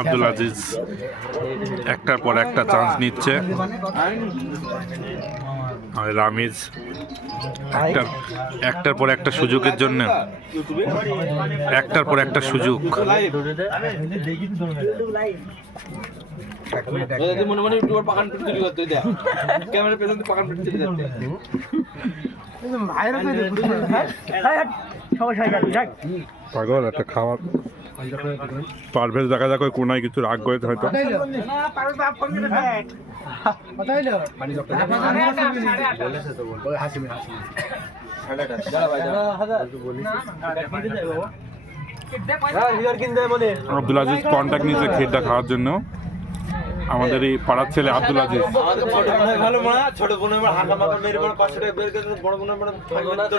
আব্দুল আজিজ একটার পর একটা চান্স নিচ্ছে, আর রামিজ একটার পর একটা সুযোগের জন্য একটার পর একটা সুযোগ। মনে মনে পাকান চুরি করতে ক্যামেরা পেছনে পাকান চুরি করতে পাগল একটা খাওয়ার পারভেজ দেখা যাক ওই কোনায় কিছু রাগ করে হয়তো। আব্দুল আজিজ কন্ট্যাক্ট নিয়েছে খেরটা খাওয়ার জন্য। আমাদের এই পাড়ার ছেলে আব্দুল আজিজ। ছোট বোন হাঁকা মাথা মেরে 500 টাকা বের করে বড় বোন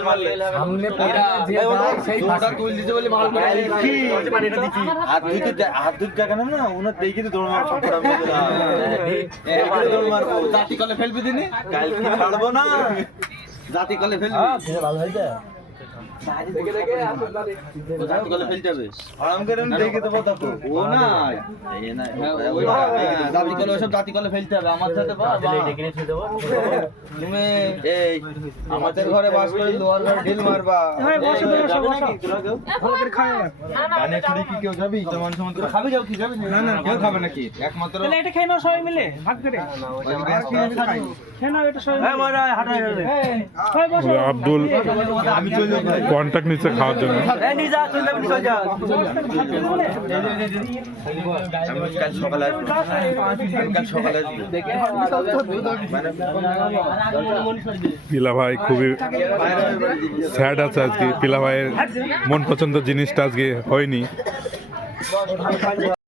মারলে হাত দুধ দেখা না ওনার দেখি তো দৌড় মারবো জাতি কলে ফেলবি দিনে কালকে ছাড়বো না জাতি কলে ফেলবি ভালো হয়েছে আমাদের ঘরে বাস করে লোহার ঘরে ঢিল মারবা কেউ যাবি তোমার খাবি যাও কি যাবি না না কেউ খাবে নাকি একমাত্র এটা খেয়ে নাও সবাই মিলে ভাগ করে আব্দুল কন্ট্যাক্ট নিচ্ছে খাওয়ার জন্য। পিলা ভাই খুবই স্যাড আছে আজকে। পিলা ভাইয়ের মন পছন্দ জিনিসটা আজকে হয়নি।